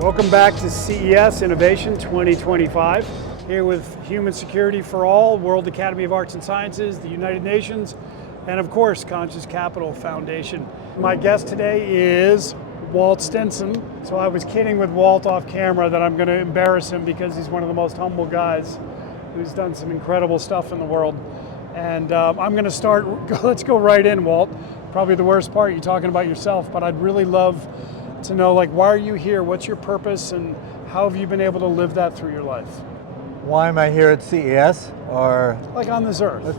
Welcome back to CES Innovation 2025. Here with Human Security for All, World Academy of Arts and Sciences, the United Nations, and of course, Conscious Capital Foundation. My guest today is Walt Stinson. So I was kidding with Walt off camera that I'm going to embarrass him because he's one of the most humble guys who's done some incredible stuff in the world. And I'm going to start, let's go right in, Walt. Probably the worst part, you're talking about yourself, but I'd really love to know, like, why are you here? What's your purpose, and how have you been able to live that through your life? Why am I here at CES, or like on this earth?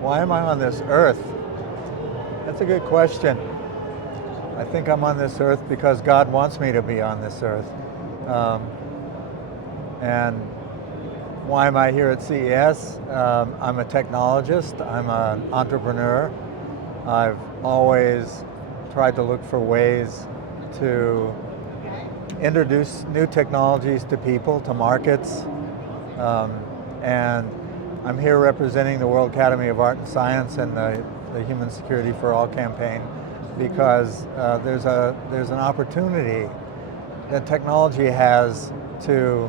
Why am I on this earth? That's a good question. I think I'm on this earth because God wants me to be on this earth. And why am I here at CES? I'm a technologist, I'm an entrepreneur. I've always tried to look for ways to introduce new technologies to people, to markets. And I'm here representing the World Academy of Art and Science and the Human Security for All campaign because there's an opportunity that technology has to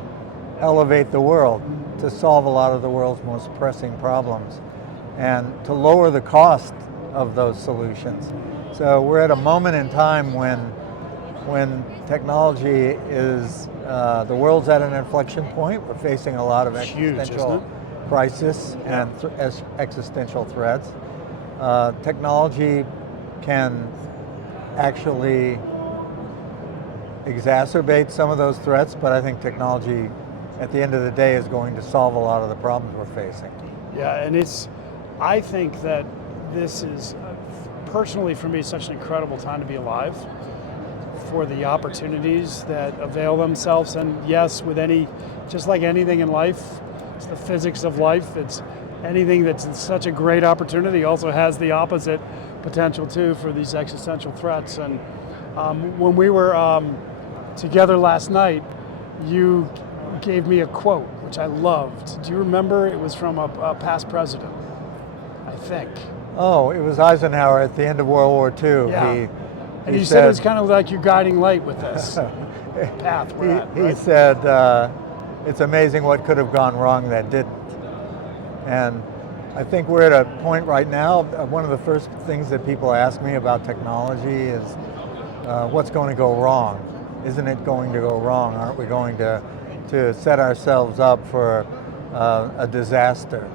elevate the world, to solve a lot of the world's most pressing problems, and to lower the cost of those solutions. So we're at a moment in time when technology is, the world's at an inflection point. We're facing a lot of existential crisis and existential threats. Technology can actually exacerbate some of those threats, but I think technology, at the end of the day, is going to solve a lot of the problems we're facing. Yeah, and I think that this is, personally for me, such an incredible time to be alive, for the opportunities that avail themselves. And yes, with just like anything in life, it's the physics of life. It's anything that's such a great opportunity also has the opposite potential too for these existential threats. And when we were together last night, you gave me a quote, which I loved. Do you remember? It was from a past president, I think. Oh, it was Eisenhower at the end of World War II. Yeah. And you said it was kind of like your guiding light with this path we're at, right? He said, it's amazing what could have gone wrong that didn't. And I think we're at a point right now, one of the first things that people ask me about technology is, what's going to go wrong? Isn't it going to go wrong? Aren't we going to set ourselves up for a disaster?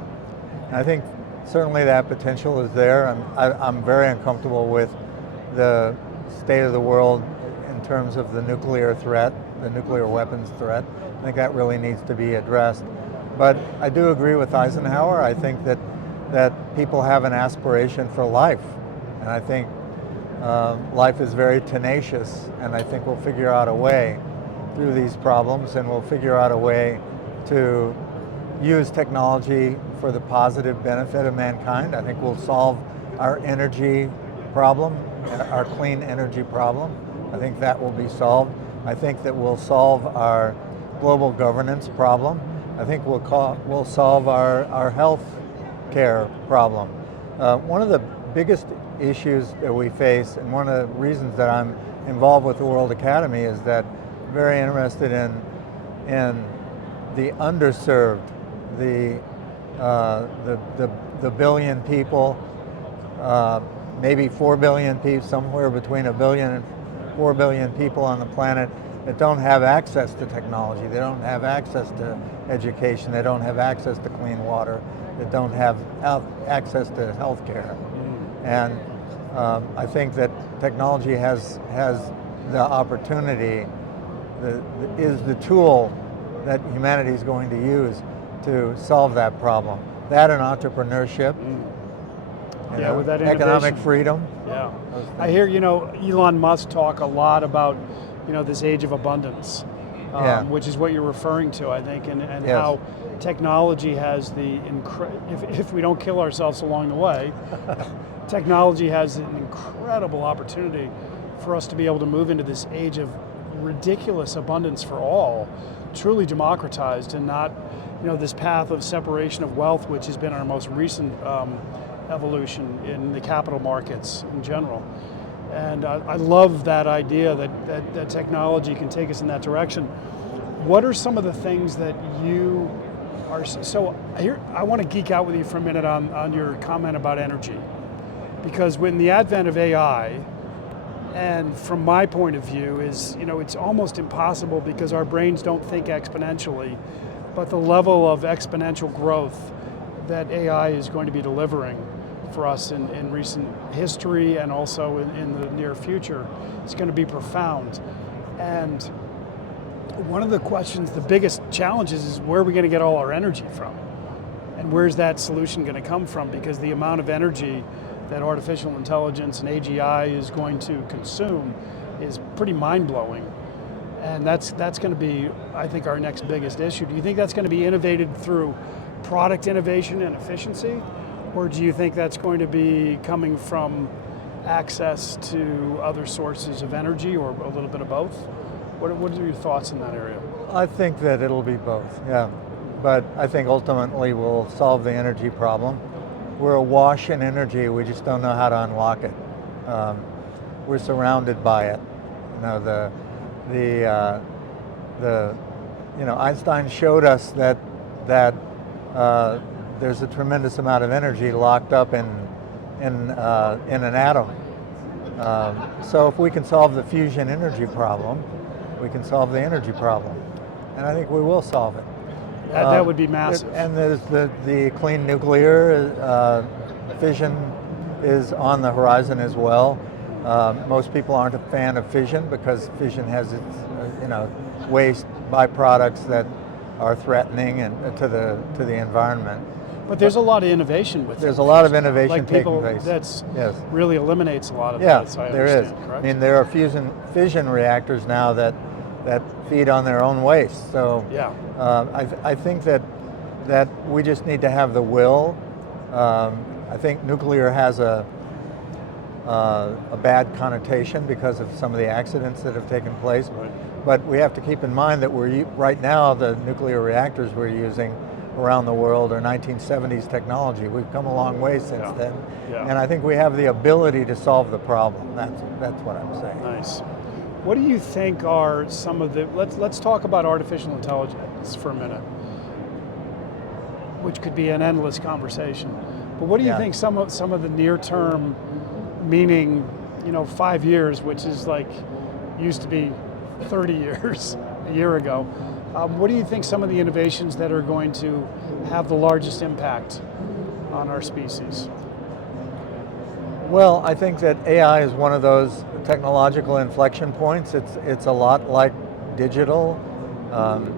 And I think certainly that potential is there. I'm very uncomfortable with the state of the world in terms of the nuclear threat, the nuclear weapons threat. I think that really needs to be addressed. But I do agree with Eisenhower. I think that people have an aspiration for life. And I think life is very tenacious, and I think we'll figure out a way through these problems, and we'll figure out a way to use technology for the positive benefit of mankind. I think we'll solve our energy problem, our clean energy problem. I think that will be solved. I think that we'll solve our global governance problem. I think we'll solve our health care problem. One of the biggest issues that we face, and one of the reasons that I'm involved with the World Academy, is that I'm very interested in the underserved, the billion people, maybe 4 billion people, somewhere between 1 billion and 4 billion people on the planet that don't have access to technology, they don't have access to education, they don't have access to clean water, they don't have access to health care. And I think that technology has the opportunity, is the tool that humanity is going to use to solve that problem. That and entrepreneurship. With that economic freedom. Yeah, I hear Elon Musk talk a lot about this age of abundance, which is what you're referring to, I think, and yes, how technology has if we don't kill ourselves along the way, technology has an incredible opportunity for us to be able to move into this age of ridiculous abundance for all, truly democratized, and not this path of separation of wealth, which has been our most recent evolution in the capital markets in general. And I love that idea that technology can take us in that direction. What are some of the things that you are, so here, I want to geek out with you for a minute on your comment about energy. Because when the advent of AI, and from my point of view is, it's almost impossible because our brains don't think exponentially, but the level of exponential growth that AI is going to be delivering for us in recent history and also in the near future is going to be profound. And one of the questions, the biggest challenges is where are we going to get all our energy from? And where's that solution going to come from? Because the amount of energy that artificial intelligence and AGI is going to consume is pretty mind-blowing. And that's going to be, I think, our next biggest issue. Do you think that's going to be innovated through product innovation and efficiency? Or do you think that's going to be coming from access to other sources of energy, or a little bit of both? What are your thoughts in that area? I think that it'll be both, yeah. But I think ultimately we'll solve the energy problem. We're awash in energy, we just don't know how to unlock it. We're surrounded by it. Einstein showed us that there's a tremendous amount of energy locked up in an atom. So if we can solve the fusion energy problem, we can solve the energy problem. And I think we will solve it. That would be massive. And there's the clean nuclear fission is on the horizon as well. Most people aren't a fan of fission because fission has its waste byproducts that are threatening and to the environment. But there's a lot of innovation with it. There's a lot of innovation taking place. That's yes. really eliminates a lot of yeah, that. So there is. Correct? I mean, there are fission reactors now that feed on their own waste. So yeah. I think that we just need to have the will. I think nuclear has a bad connotation because of some of the accidents that have taken place. Right. But we have to keep in mind that right now the nuclear reactors we're using around the world are 1970s technology. We've come a long way since then. Yeah. And I think we have the ability to solve the problem. That's what I'm saying. Nice. What do you think are some of the, let's talk about artificial intelligence for a minute, which could be an endless conversation. But what do you think some of the near term, meaning 5 years, which is like used to be 30 years a year ago. What do you think some of the innovations that are going to have the largest impact on our species? Well, I think that AI is one of those technological inflection points. It's a lot like digital.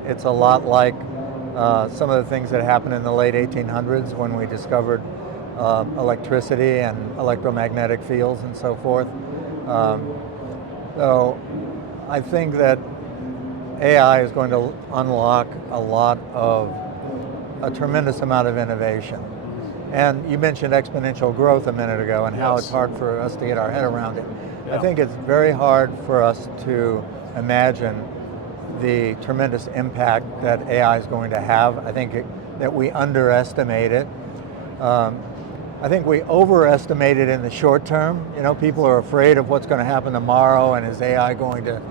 It's a lot like some of the things that happened in the late 1800s when we discovered electricity and electromagnetic fields and so forth. So I think that AI is going to unlock a tremendous amount of innovation. And you mentioned exponential growth a minute ago and how it's hard for us to get our head around it. Yeah. I think it's very hard for us to imagine the tremendous impact that AI is going to have. I think that we underestimate it. I think we overestimate it in the short term. People are afraid of what's going to happen tomorrow, and is AI going to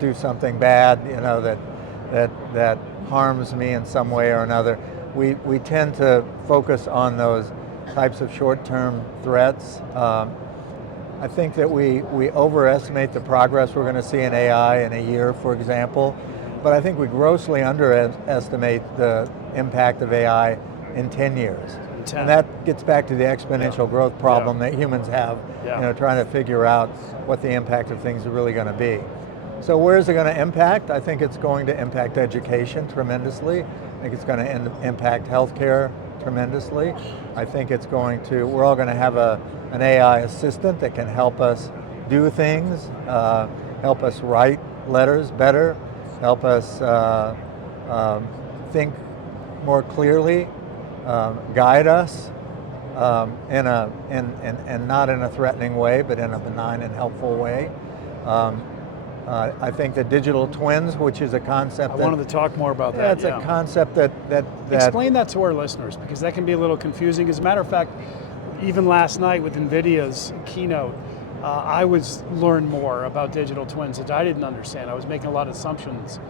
do something bad, that harms me in some way or another. We tend to focus on those types of short-term threats. I think that we overestimate the progress we're going to see in AI in a year, for example, but I think we grossly underestimate the impact of AI in 10 years. And that gets back to the exponential growth problem that humans have, trying to figure out what the impact of things are really going to be. So where is it going to impact? I think it's going to impact education tremendously. I think it's going to impact healthcare tremendously. I think we're all going to have an AI assistant that can help us do things, help us write letters better, help us think more clearly, guide us and not in a threatening way, but in a benign and helpful way. I think that digital twins, which is a concept I wanted to talk more about that. It's a concept that Explain that to our listeners, because that can be a little confusing. As a matter of fact, even last night with NVIDIA's keynote, I was learned more about digital twins that I didn't understand. I was making a lot of assumptions.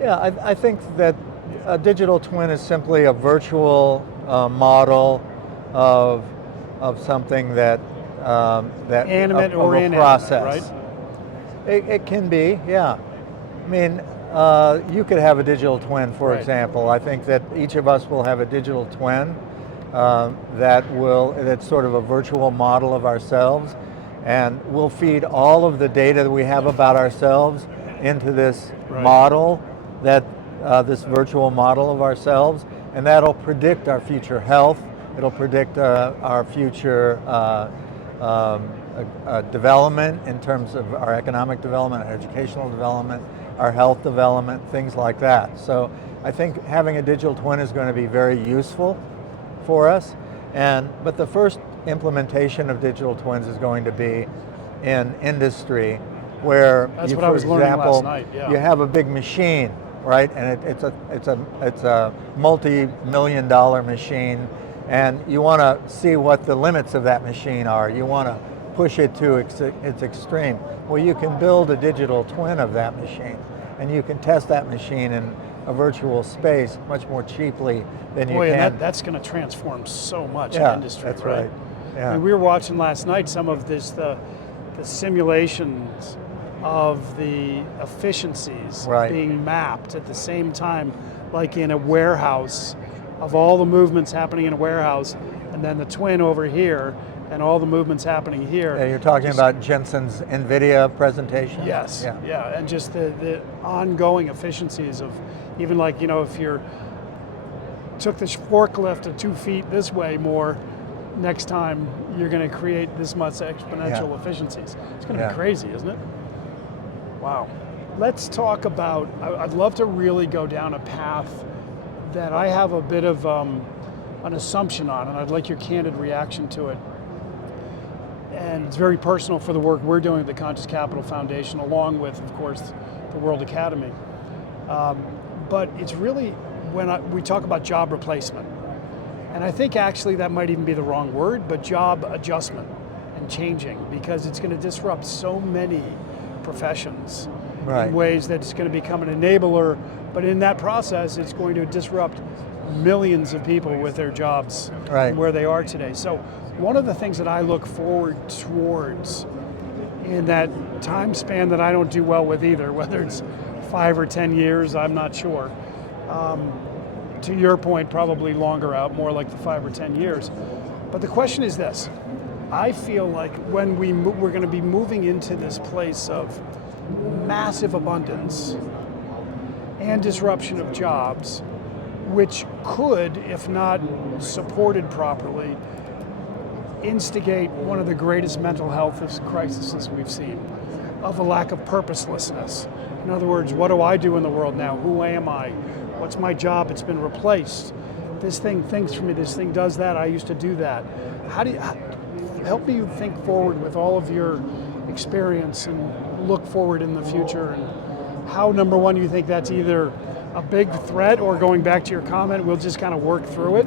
Yeah, I think that a digital twin is simply a virtual model of something that Animate of or a inanimate, process. right? It can be, yeah. I mean, you could have a digital twin, for Right. example. I think that each of us will have a digital twin that's sort of a virtual model of ourselves, and we'll feed all of the data that we have about ourselves into this Right. model, this virtual model of ourselves, and that'll predict our future health. It'll predict our future development in terms of our economic development, our educational development, our health development, things like that. So I think having a digital twin is going to be very useful for us. But the first implementation of digital twins is going to be in industry, where That's you, what I for was learning example, last night, yeah. you have a big machine, right? And it's a multi-million-dollar machine, and you want to see what the limits of that machine are. You want to push it to its extreme. Well, you can build a digital twin of that machine, and you can test that machine in a virtual space much more cheaply than you Boy, can. and that's going to transform so much in industry, that's right. Yeah. I mean, we were watching last night some of the simulations of the efficiencies Right. being mapped at the same time, like in a warehouse, of all the movements happening in a warehouse, and then the twin over here, and all the movements happening here. Yeah, you're talking about Jensen's NVIDIA presentation? Yes, yeah, and just the ongoing efficiencies of, even like, if you're took this forklift to 2 feet this way more, next time you're going to create this much exponential efficiencies. It's going to be crazy, isn't it? Wow. Let's talk about, I'd love to really go down a path that I have a bit of an assumption on, and I'd like your candid reaction to it. And it's very personal for the work we're doing at the Conscious Capital Foundation, along with, of course, the World Academy. But it's really when we talk about job replacement. And I think actually that might even be the wrong word, but job adjustment and changing, because it's going to disrupt so many professions in ways that it's going to become an enabler, but in that process it's going to disrupt millions of people with their jobs and where they are today. So one of the things that I look forward towards in that time span that I don't do well with either, whether it's 5 or 10 years, I'm not sure. To your point, probably longer out, more like the 5 or 10 years. But the question is this: I feel like when we're going to be moving into this place of massive abundance and disruption of jobs, which could, if not supported properly, instigate one of the greatest mental health crises we've seen, of a lack of purposelessness. In other words, what do I do in the world now? Who am I? What's my job? It's been replaced. This thing thinks for me, this thing does that, I used to do that. How do you help me think forward with all of your experience and look forward in the future, and how, number one, you think that's either a big threat, or going back to your comment, we'll just kind of work through it?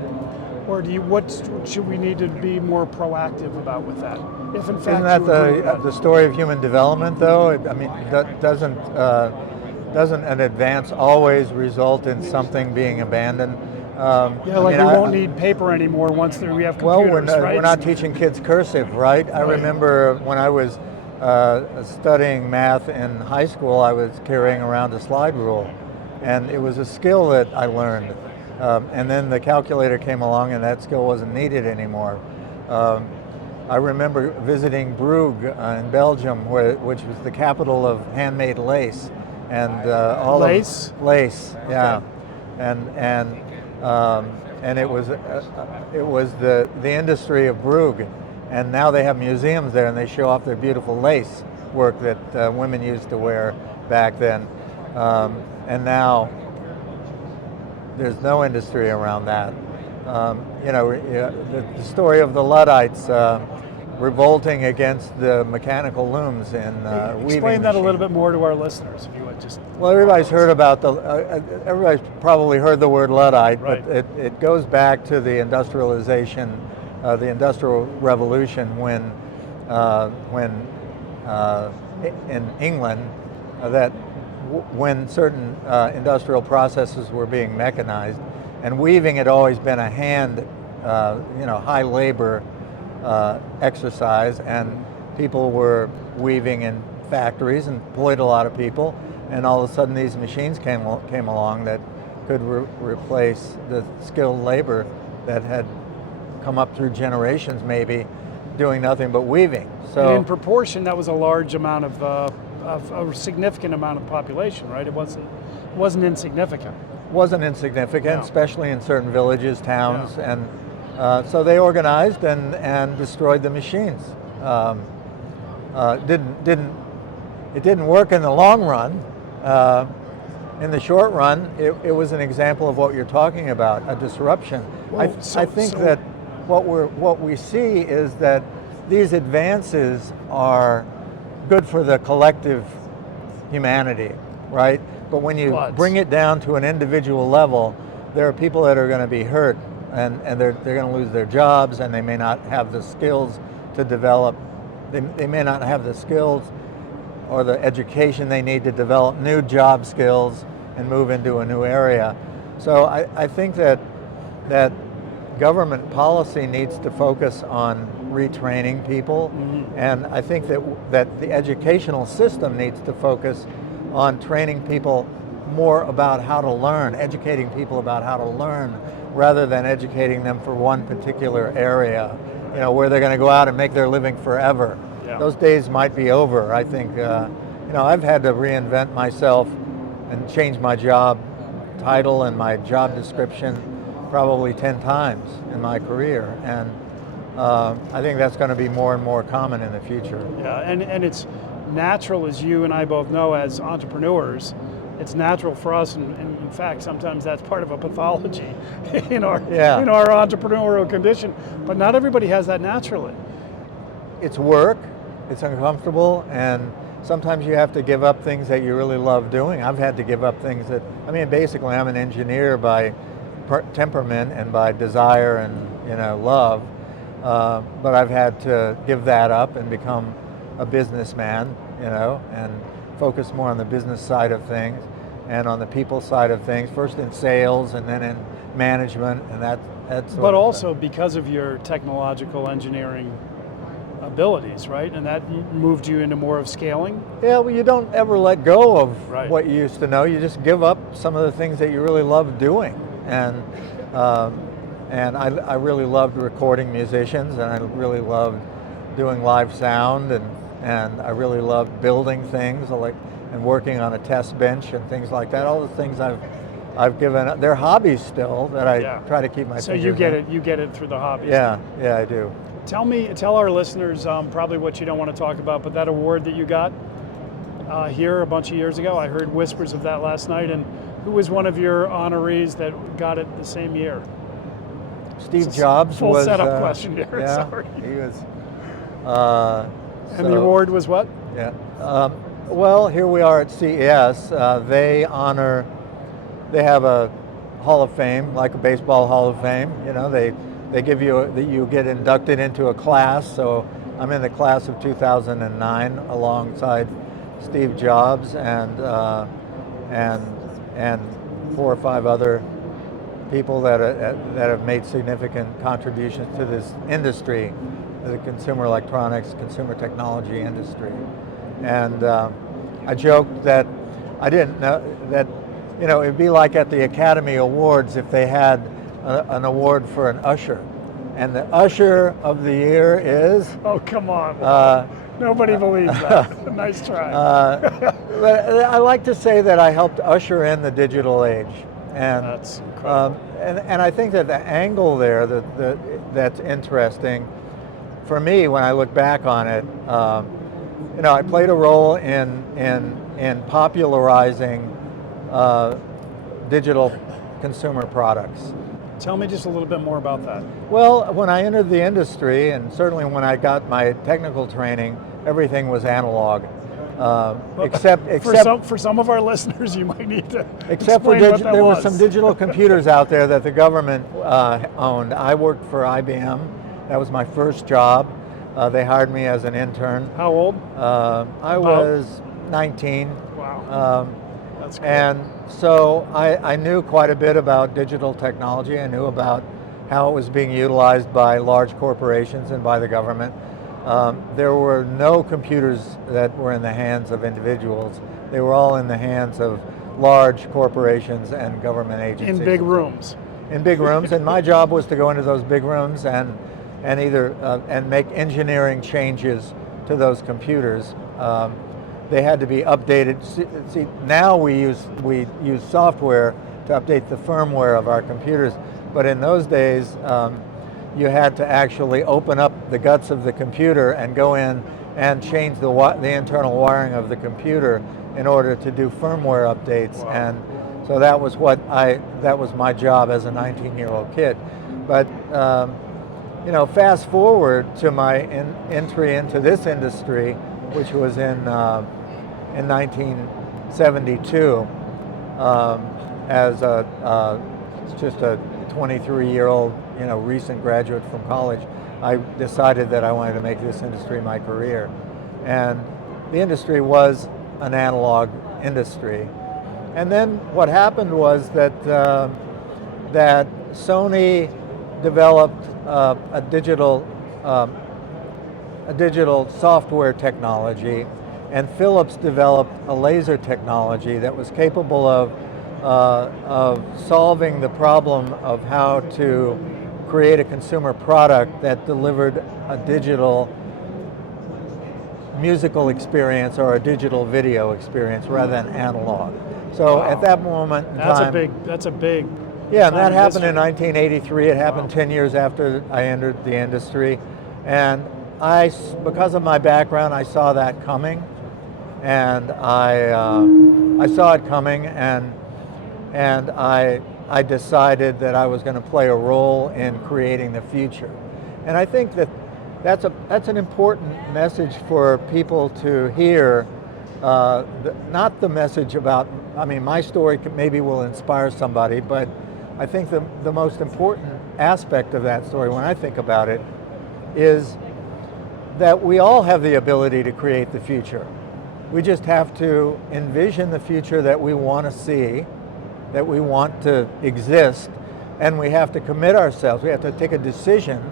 Or what should we need to be more proactive about with that? If in fact, isn't that the story of human development, though? I mean, doesn't an advance always result in something being abandoned? We won't need paper anymore once we have computers, right? We're not teaching kids cursive, right? I remember when I was studying math in high school, I was carrying around a slide rule, and it was a skill that I learned. And then the calculator came along, and that skill wasn't needed anymore. I remember visiting Brugge in Belgium, which was the capital of handmade lace, and all lace. Lace, yeah, Okay. and it was the industry of Brugge, and now they have museums there, and they show off their beautiful lace work that women used to wear back then, and now there's no industry around that. The story of the Luddites revolting against the mechanical looms in weaving. Explain that a little bit more to our listeners, if you would just. Well, everybody's heard about everybody's probably heard the word Luddite, right. But it goes back to the industrialization, the Industrial Revolution, when when in England that when certain industrial processes were being mechanized, and weaving had always been a hand, high labor exercise, and people were weaving in factories and employed a lot of people, and all of a sudden these machines came along that could replace the skilled labor that had come up through generations, maybe doing nothing but weaving. So and in proportion, that was a large amount of a significant amount of population, right? It wasn't insignificant. Wasn't insignificant, No. especially in certain villages, towns, and so they organized and destroyed the machines. It didn't work in the long run. In the short run, it was an example of what you're talking about, a disruption. Well, I think that what we see is that these advances are good for the collective humanity, right? But when you bring it down to an individual level, there are people that are going to be hurt, and they're going to lose their jobs, and they may not have the skills to develop. They may not have the skills or the education they need to develop new job skills and move into a new area. So I think that government policy needs to focus on retraining people, Mm-hmm. and I think that the educational system needs to focus on training people more about how to learn, educating people about how to learn, rather than educating them for one particular area, where they're going to go out and make their living forever. Yeah. Those days might be over. I think, I've had to reinvent myself and change my job title and my job description probably 10 times in my career, and I think that's going to be more and more common in the future. Yeah, and it's natural, as you and I both know, as entrepreneurs. It's natural for us, and in fact, sometimes that's part of a pathology in our entrepreneurial condition. But not everybody has that naturally. It's work, it's uncomfortable, and sometimes you have to give up things that you really love doing. I've had to give up things basically I'm an engineer by temperament and by desire and love, but I've had to give that up and become a businessman, and focus more on the business side of things and on the people side of things, first in sales and then in management, and that's. But also because of your technological engineering abilities, right? And that moved you into more of scaling? Yeah, well, you don't ever let go of Right. what you used to know. You just give up some of the things that you really love doing. And I really loved recording musicians, and I really loved doing live sound, and I really loved building things and working on a test bench and things like that. All the things I've given up. They're hobbies still that I try to keep my So fingers you get in. it. You get it through the hobbies. Yeah, I do. Tell our listeners probably what you don't want to talk about, but that award that you got here a bunch of years ago. I heard whispers of that last night. And who was one of your honorees that got it the same year? Steve Jobs full was. setup question here. Yeah, Sorry. he was. And the award was what? Yeah. Well, here we are at CES. They have a Hall of Fame, like a baseball Hall of Fame. They give you get inducted into a class. So I'm in the class of 2009 alongside Steve Jobs and 4 or 5 other people that have made significant contributions to this industry, the consumer electronics, consumer technology industry. And I joked that I didn't know that, it'd be like at the Academy Awards if they had an award for an usher. And the usher of the year is... Oh, come on. Nobody believes that. Nice try. But I like to say that I helped usher in the digital age. And that's incredible. And I think that the angle there that's interesting for me when I look back on it, I played a role in popularizing digital consumer products. Tell me just a little bit more about that. Well, when I entered the industry, and certainly when I got my technical training, everything was analog. Except for some of our listeners, you might need to except for explain what that there were was. some digital computers out there that the government owned. I worked for IBM. That was my first job. They hired me as an intern. How old? I was 19. Wow. That's cool. And so I knew quite a bit about digital technology. I knew about how it was being utilized by large corporations and by the government. There were no computers that were in the hands of individuals. They were all in the hands of large corporations and government agencies. In big rooms. In big rooms, and my job was to go into those big rooms and either make engineering changes to those computers. They had to be updated. See, now we use software to update the firmware of our computers, but in those days, you had to actually open up the guts of the computer and go in and change the internal wiring of the computer in order to do firmware updates. Wow. And so that was my job as a 19-year-old kid. But you know, fast forward to my entry into this industry, which was in 1972, as just a 23-year-old, you know, recent graduate from college. I decided that I wanted to make this industry my career, and the industry was an analog industry. And then what happened was that that Sony developed a digital software technology, and Philips developed a laser technology that was capable of solving the problem of how to create a consumer product that delivered a digital musical experience or a digital video experience rather than analog. So wow. At that moment in time, that's a big yeah, and that happened history. in 1983. It happened Wow. 10 years after I entered the industry, and because of my background, I saw that coming, and I saw it coming, and I decided that I was going to play a role in creating the future. And I think that's an important message for people to hear. Not the message about, I mean, my story maybe will inspire somebody, but I think the most important aspect of that story, when I think about it, is that we all have the ability to create the future. We just have to envision the future that we want to see, that we want to exist, and we have to commit ourselves. We have to take a decision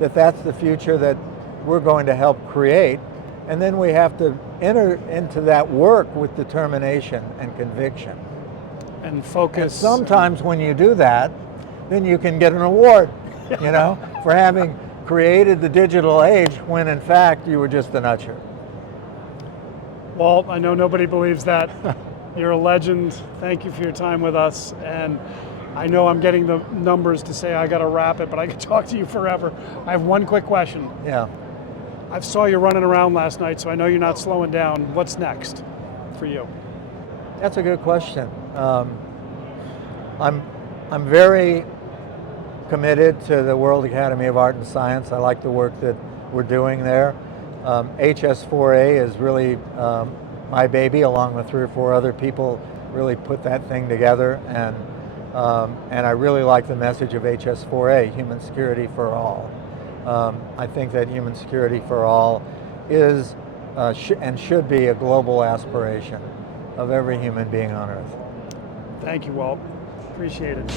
that that's the future that we're going to help create, and then we have to enter into that work with determination and conviction. And focus. And sometimes when you do that, then you can get an award, you know, for having created the digital age when in fact you were just an usher. Walt, I know nobody believes that. You're a legend. Thank you for your time with us. And I know I'm getting the numbers to say I got to wrap it, but I could talk to you forever. I have one quick question. Yeah. I saw you running around last night, so I know you're not slowing down. What's next for you? That's a good question. I'm very committed to the World Academy of Art and Science. I like the work that we're doing there. HS4A is really my baby, along with 3 or 4 other people really put that thing together, and I really like the message of HS4A, human security for all. I think that human security for all is and should be a global aspiration of every human being on Earth. Thank you, Walt. Appreciate it.